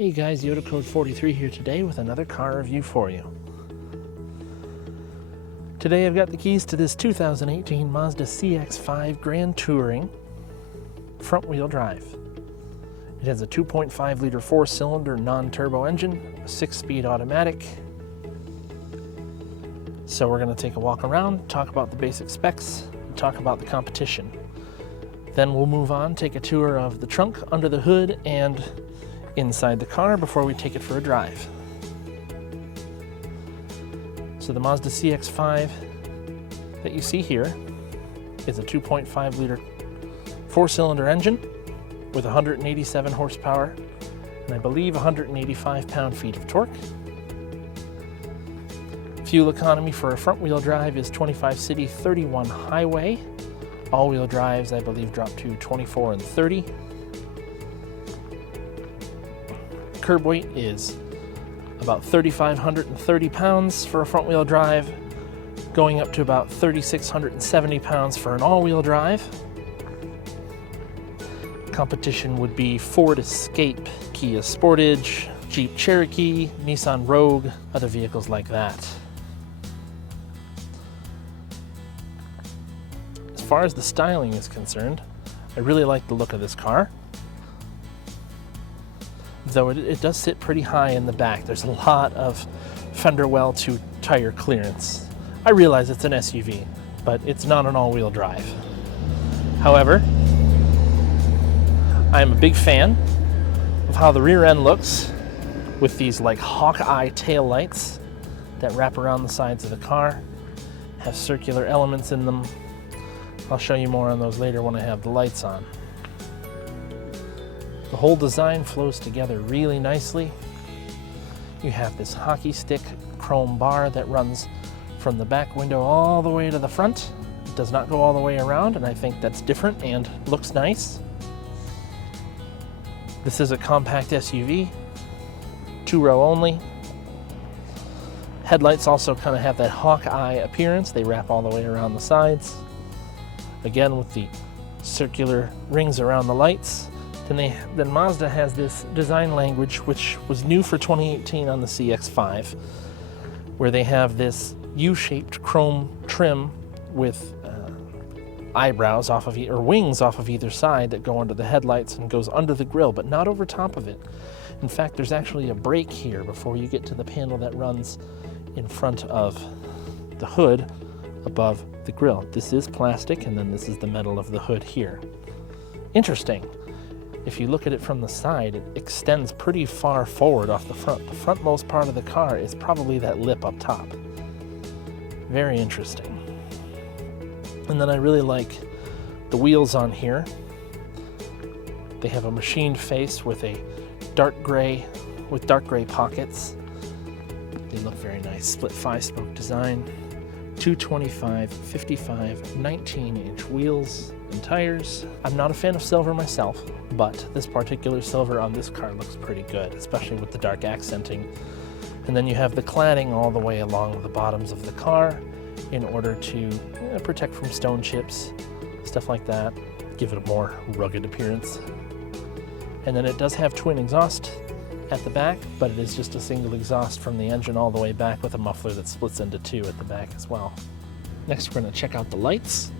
Hey guys, Yoda Code 43 here today with another car review for you. Today I've got the keys to this 2018 Mazda CX-5 Grand Touring front wheel drive. It has a 2.5 liter 4-cylinder non-turbo engine, a 6-speed automatic. So we're going to take a walk around, talk about the basic specs, and talk about the competition. Then we'll move on, take a tour of the trunk, under the hood, and inside the car before we take it for a drive. So the Mazda CX-5 that you see here is a 2.5 liter 4-cylinder engine with 187 horsepower and I believe 185 pound-feet of torque. Fuel economy for a front-wheel drive is 25 city, 31 highway. All-wheel drives, I believe, drop to 24 and 30. Curb weight is about 3,530 pounds for a front-wheel drive, going up to about 3,670 pounds for an all-wheel drive. Competition would be Ford Escape, Kia Sportage, Jeep Cherokee, Nissan Rogue, other vehicles like that. As far as the styling is concerned, I really like the look of this car. Though it does sit pretty high in the back. There's a lot of fender well to tire clearance. I realize it's an SUV, but it's not an all-wheel drive. However, I'm a big fan of how the rear end looks with these like Hawkeye tail lights that wrap around the sides of the car, have circular elements in them. I'll show you more on those later when I have the lights on. The whole design flows together really nicely. You have this hockey stick chrome bar that runs from the back window all the way to the front. It does not go all the way around, and I think that's different and looks nice. This is a compact SUV, 2-row only. Headlights also kind of have that Hawkeye appearance. They wrap all the way around the sides. Again, with the circular rings around the lights. Then Mazda has this design language which was new for 2018 on the CX-5, where they have this U-shaped chrome trim with eyebrows off of or wings off of either side that go under the headlights and goes under the grille, but not over top of it. In fact, there's actually a brake here before you get to the panel that runs in front of the hood above the grille. This is plastic, and then this is the metal of the hood here. Interesting. If you look at it from the side, it extends pretty far forward off the front. The frontmost part of the car is probably that lip up top. Very interesting. And then I really like the wheels on here. They have a machined face with a dark gray pockets. They look very nice. Split 5-spoke design. 225, 55, 19-inch wheels and tires. I'm not a fan of silver myself, but this particular silver on this car looks pretty good, especially with the dark accenting. And then you have the cladding all the way along the bottoms of the car in order to protect from stone chips, stuff like that, give it a more rugged appearance. And then it does have twin exhaust at the back, but it is just a single exhaust from the engine all the way back with a muffler that splits into two at the back as well. Next, we're going to check out the lights.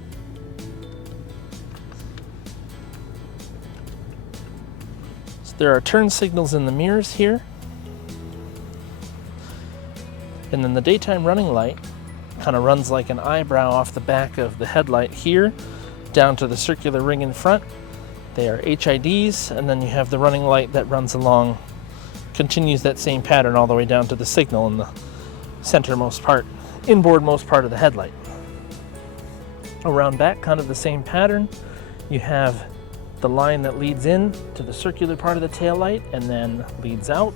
So there are turn signals in the mirrors here. And then the daytime running light kind of runs like an eyebrow off the back of the headlight here, down to the circular ring in front. They are HIDs, and then you have the running light that runs along, continues that same pattern all the way down to the signal in the centermost part, inboardmost part of the headlight. Around back, kind of the same pattern. You have the line that leads in to the circular part of the taillight and then leads out.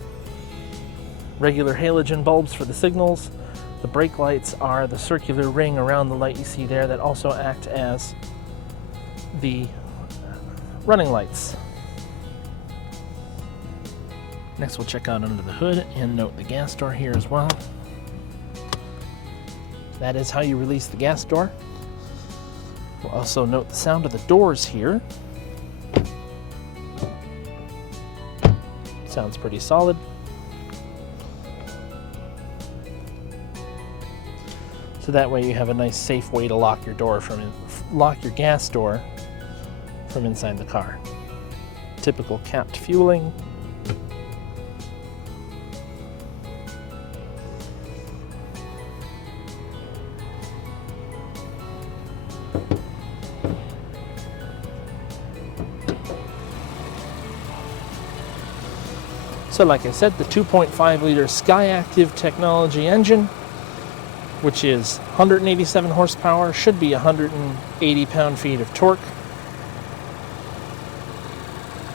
Regular halogen bulbs for the signals. The brake lights are the circular ring around the light you see there that also act as the running lights. Next, we'll check out under the hood and note the gas door here as well. That is how you release the gas door. We'll also note the sound of the doors here. Sounds pretty solid. So that way you have a nice safe way to lock your gas door from inside the car. Typical capped fueling. So like I said, the 2.5 liter SkyActiv technology engine, which is 187 horsepower, should be 180 pound-feet of torque.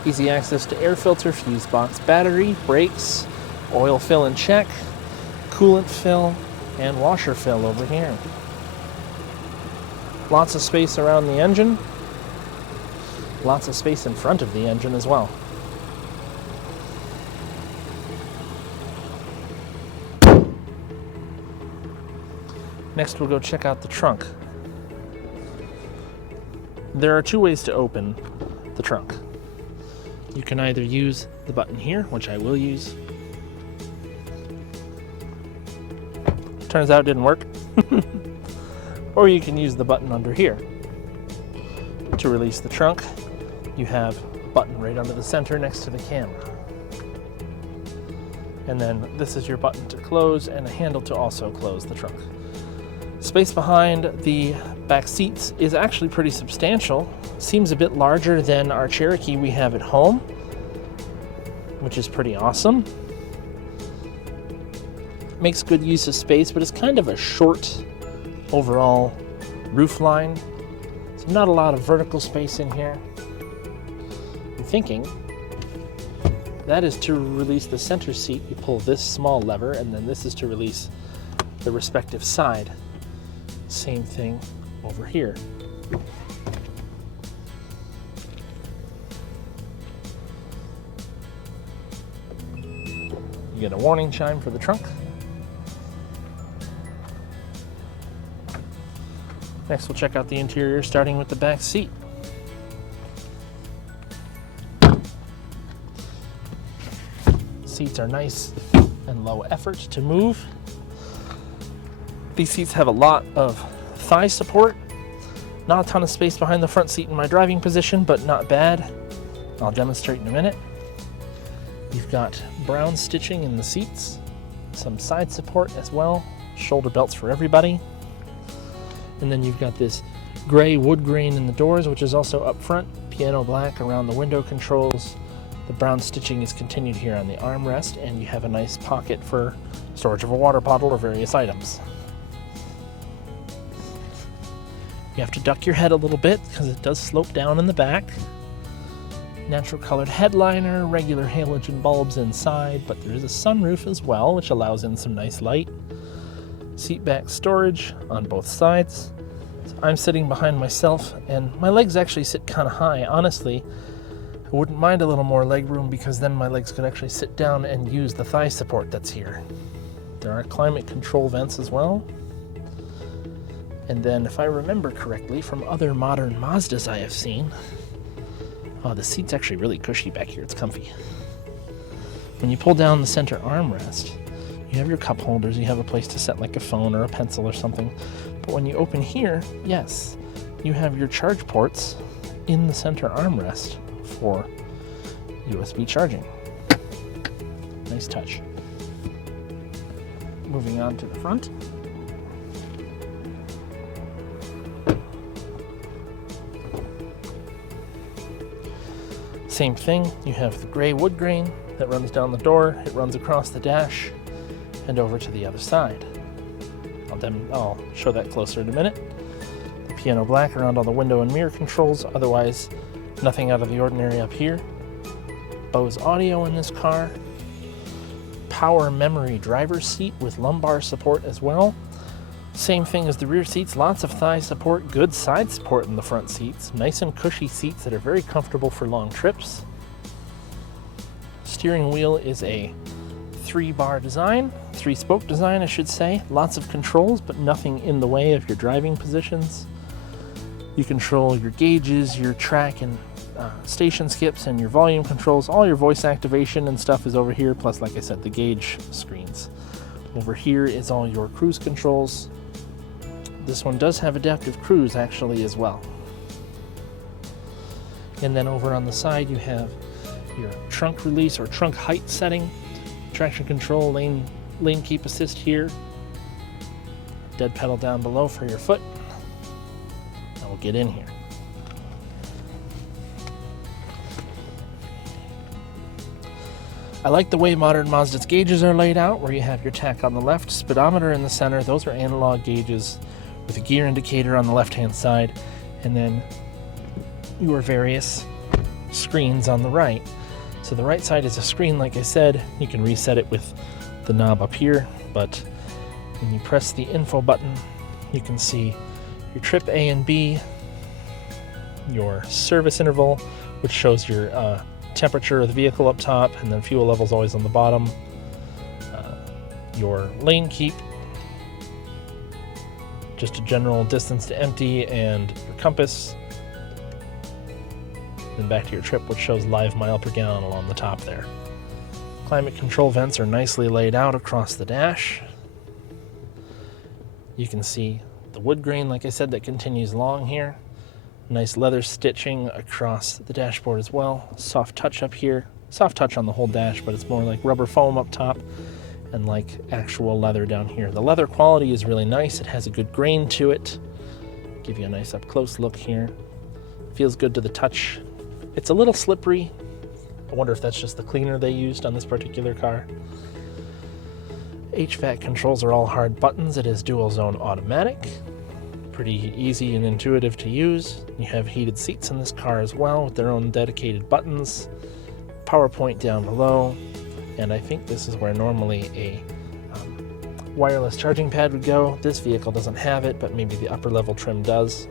Easy access to air filter, fuse box battery, brakes, oil fill and check, coolant fill, and washer fill over here. Lots of space around the engine. Lots of space in front of the engine as well. Next, we'll go check out the trunk. There are two ways to open the trunk. You can either use the button here, which I will use. Turns out it didn't work. Or you can use the button under here. To release the trunk, you have a button right under the center next to the camera. And then this is your button to close and a handle to also close the trunk. Space behind the back seats is actually pretty substantial. Seems a bit larger than our Cherokee we have at home, which is pretty awesome. Makes good use of space, but it's kind of a short overall roof line. So not a lot of vertical space in here. I'm thinking that is to release the center seat. You pull this small lever, and then this is to release the respective side. Same thing over here. You get a warning chime for the trunk. Next, we'll check out the interior, starting with the back seat. Seats are nice and low effort to move. These seats have a lot of thigh support. Not a ton of space behind the front seat in my driving position, but not bad. I'll demonstrate in a minute. You've got brown stitching in the seats, some side support as well, shoulder belts for everybody. And then you've got this gray wood grain in the doors, which is also up front, piano black around the window controls. The brown stitching is continued here on the armrest, and you have a nice pocket for storage of a water bottle or various items. You have to duck your head a little bit because it does slope down in the back. Natural colored headliner, regular halogen bulbs inside, but there is a sunroof as well, which allows in some nice light. Seat back storage on both sides. So I'm sitting behind myself, and my legs actually sit kind of high. Honestly, I wouldn't mind a little more leg room because then my legs could actually sit down and use the thigh support that's here. There are climate control vents as well. And then, if I remember correctly from other modern Mazdas I have seen, the seat's actually really cushy back here. It's comfy. When you pull down the center armrest, you have your cup holders. You have a place to set like a phone or a pencil or something. But when you open here, yes, you have your charge ports in the center armrest for USB charging. Nice touch. Moving on to the front. Same thing, you have the gray wood grain that runs down the door, it runs across the dash and over to the other side. I'll show that closer in a minute. The piano black around all the window and mirror controls, otherwise nothing out of the ordinary up here. Bose audio in this car. Power memory driver's seat with lumbar support as well. Same thing as the rear seats, lots of thigh support, good side support in the front seats, nice and cushy seats that are very comfortable for long trips. Steering wheel is a 3-bar design, 3-spoke design I should say, lots of controls but nothing in the way of your driving positions. You control your gauges, your track and station skips and your volume controls. All your voice activation and stuff is over here, plus, like I said, the gauge screens. Over here is all your cruise controls. This one does have adaptive cruise actually as well. And then over on the side you have your trunk release or trunk height setting, traction control, lane keep assist here, dead pedal down below for your foot. Now we'll get in here. I like the way modern Mazda's gauges are laid out, where you have your tach on the left, speedometer in the center. Those are analog gauges with a gear indicator on the left-hand side, and then your various screens on the right. So the right side is a screen, like I said. You can reset it with the knob up here, but when you press the info button, you can see your trip A and B, your service interval, which shows your temperature of the vehicle up top, and then fuel levels always on the bottom, your lane keep, just a general distance to empty, and your compass, then back to your trip, which shows live mile per gallon along the top there. Climate control vents are nicely laid out across the dash. You can see the wood grain, like I said, that continues long here. Nice leather stitching across the dashboard as well. Soft touch up here. Soft touch on the whole dash, but it's more like rubber foam up top and like actual leather down here. The leather quality is really nice. It has a good grain to it. Give you a nice up close look here. Feels good to the touch. It's a little slippery. I wonder if that's just the cleaner they used on this particular car. HVAC controls are all hard buttons. It is dual zone automatic. Pretty easy and intuitive to use. You have heated seats in this car as well with their own dedicated buttons. Power point down below, and I think this is where normally a wireless charging pad would go. This vehicle doesn't have it, but maybe the upper level trim does.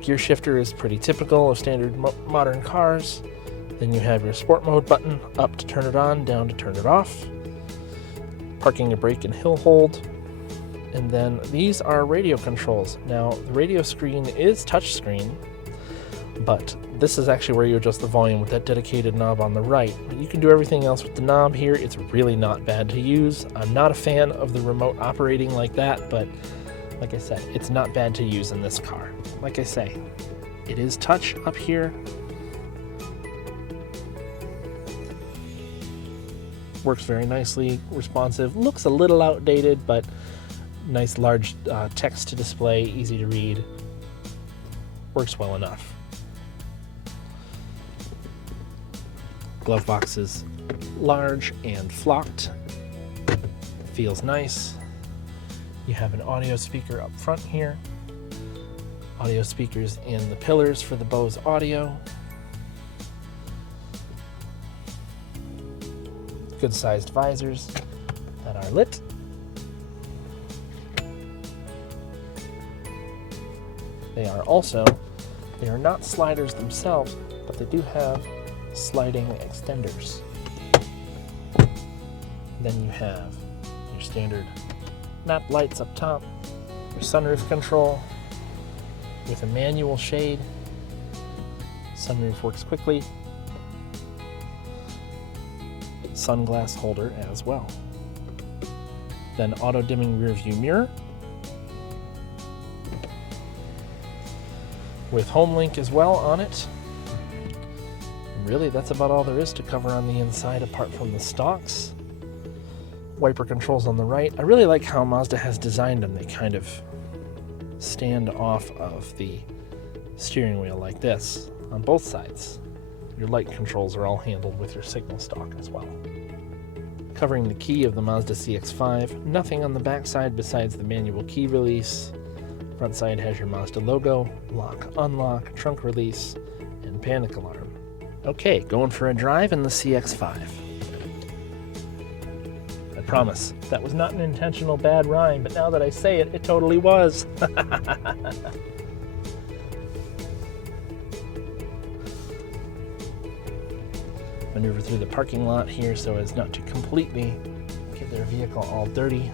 Gear shifter is pretty typical of standard modern cars. Then you have your sport mode button, up to turn it on, down to turn it off. Parking and brake and hill hold. And then these are radio controls. Now, the radio screen is touchscreen, but this is actually where you adjust the volume with that dedicated knob on the right. But you can do everything else with the knob here. It's really not bad to use. I'm not a fan of the remote operating like that, but like I said, it's not bad to use in this car. Like I say, it is touch up here. Works very nicely, responsive. Looks a little outdated, but nice large text to display, easy to read. Works well enough. Glove box is large and flocked. Feels nice. You have an audio speaker up front here. Audio speakers in the pillars for the Bose audio. Good sized visors that are lit. They are not sliders themselves, but they do have sliding extenders. Then you have your standard map lights up top, your sunroof control with a manual shade. Sunroof works quickly. Sunglass holder as well. Then auto dimming rear view mirror with HomeLink as well on it. And really, that's about all there is to cover on the inside apart from the stalks. Wiper controls on the right. I really like how Mazda has designed them. They kind of stand off of the steering wheel like this on both sides. Your light controls are all handled with your signal stalk as well. Covering the key of the Mazda CX-5, nothing on the back side besides the manual key release. Front side has your Mazda logo, lock, unlock, trunk release, and panic alarm. Okay, going for a drive in the CX-5. I promise, that was not an intentional bad rhyme, but now that I say it, it totally was. Maneuver through the parking lot here so as not to completely get their vehicle all dirty.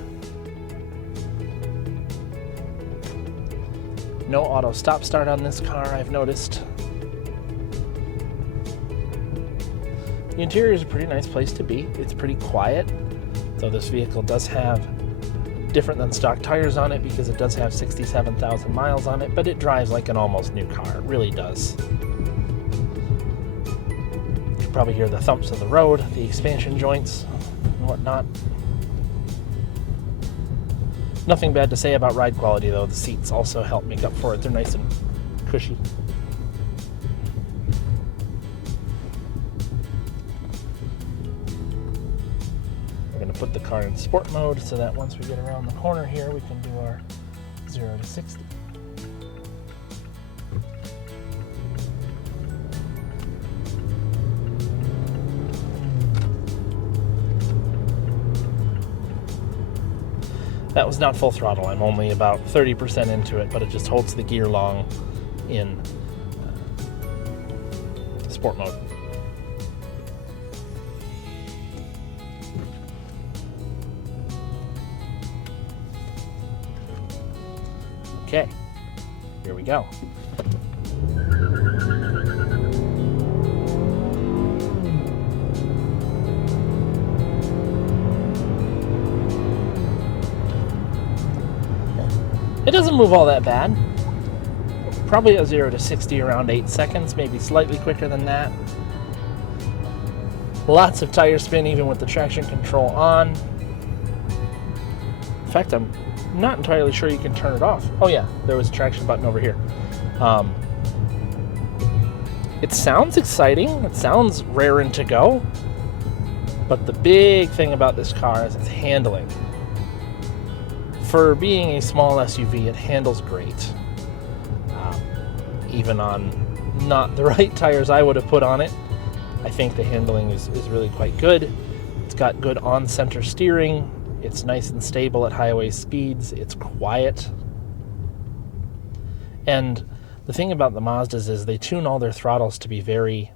No auto stop start on this car, I've noticed. The interior is a pretty nice place to be. It's pretty quiet, though this vehicle does have different than stock tires on it because it does have 67,000 miles on it, but it drives like an almost new car. It really does. You can probably hear the thumps of the road, the expansion joints, and whatnot. Nothing bad to say about ride quality, though. The seats also help make up for it. They're nice and cushy. We're going to put the car in sport mode so that once we get around the corner here, we can do our 0 to 60. That was not full throttle. I'm only about 30% into it, but it just holds the gear long in sport mode. Okay, here we go. It doesn't move all that bad. Probably a 0 to 60 around 8 seconds, maybe slightly quicker than that. Lots of tire spin even with the traction control on. In fact, I'm not entirely sure you can turn it off. Oh yeah, there was a traction button over here. It sounds exciting. It sounds raring to go. But the big thing about this car is its handling. For being a small SUV, it handles great. Even on not the right tires I would have put on it, I think the handling is really quite good. It's got good on-center steering. It's nice and stable at highway speeds. It's quiet. And the thing about the Mazdas is they tune all their throttles to be very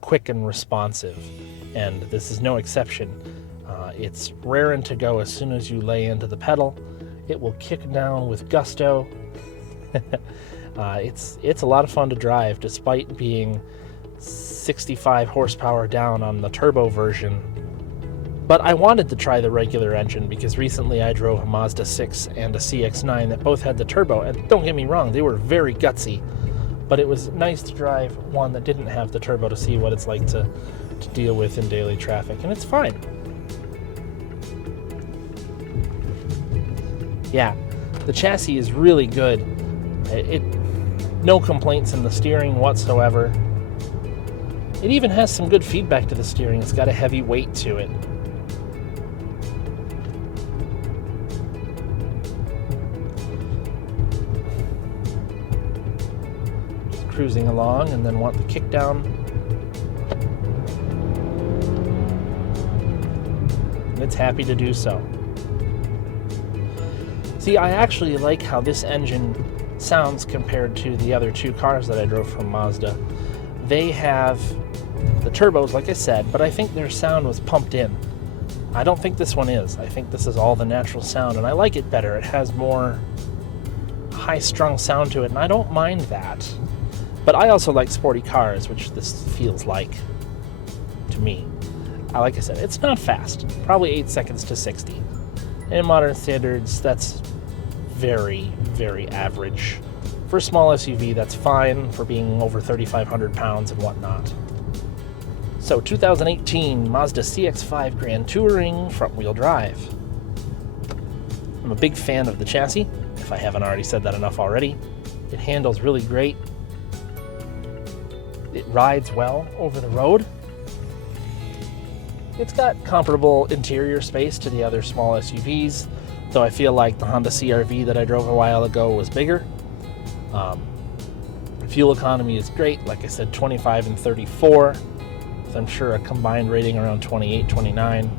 quick and responsive. And this is no exception. It's raring to go as soon as you lay into the pedal. It will kick down with gusto. It's a lot of fun to drive, despite being 65 horsepower down on the turbo version. But I wanted to try the regular engine because recently I drove a Mazda 6 and a CX-9 that both had the turbo, and don't get me wrong, they were very gutsy. But it was nice to drive one that didn't have the turbo to see what it's like to deal with in daily traffic, and it's fine. Yeah, the chassis is really good. No complaints in the steering whatsoever. It even has some good feedback to the steering. It's got a heavy weight to it. Just cruising along, and then want the kick down. And it's happy to do so. See, I actually like how this engine sounds compared to the other two cars that I drove from Mazda. They have the turbos, like I said, but I think their sound was pumped in. I don't think this one is. I think this is all the natural sound, and I like it better. It has more high-strung sound to it, and I don't mind that. But I also like sporty cars, which this feels like to me. Like I said, it's not fast. Probably 8 seconds to 60. In modern standards, that's very, very average. For a small SUV, that's fine for being over 3,500 pounds and whatnot. So 2018 Mazda CX-5 Grand Touring front-wheel drive. I'm a big fan of the chassis, if I haven't already said that enough already. It handles really great. It rides well over the road. It's got comparable interior space to the other small SUVs, though I feel like the Honda CR-V that I drove a while ago was bigger. Fuel economy is great, like I said, 25 and 34, with I'm sure a combined rating around 28, 29.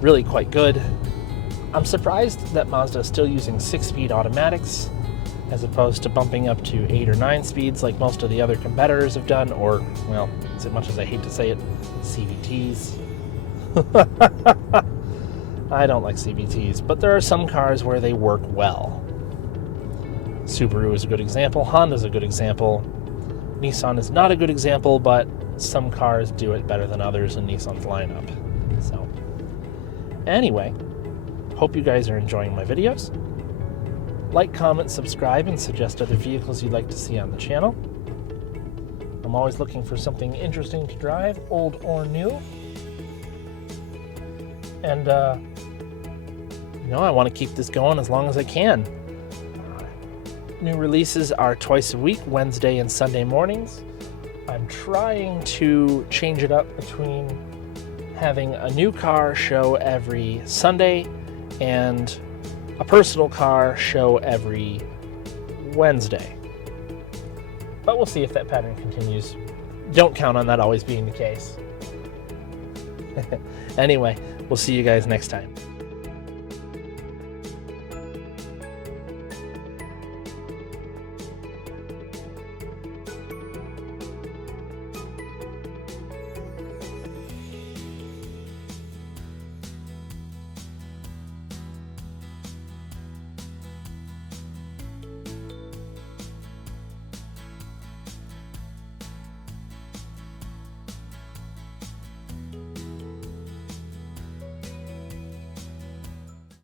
Really quite good. I'm surprised that Mazda is still using 6-speed automatics, as opposed to bumping up to 8 or 9 speeds like most of the other competitors have done, or, well, as much as I hate to say it, CVTs. I don't like CVTs, but there are some cars where they work well. Subaru is a good example. Honda is a good example. Nissan is not a good example, but some cars do it better than others in Nissan's lineup. So anyway, hope you guys are enjoying my videos. Like, comment, subscribe, and suggest other vehicles you'd like to see on the channel. I'm always looking for something interesting to drive, old or new. And, I want to keep this going as long as I can. New releases are twice a week, Wednesday and Sunday mornings. I'm trying to change it up between having a new car show every Sunday and a personal car show every Wednesday. But we'll see if that pattern continues. Don't count on that always being the case. Anyway, we'll see you guys next time.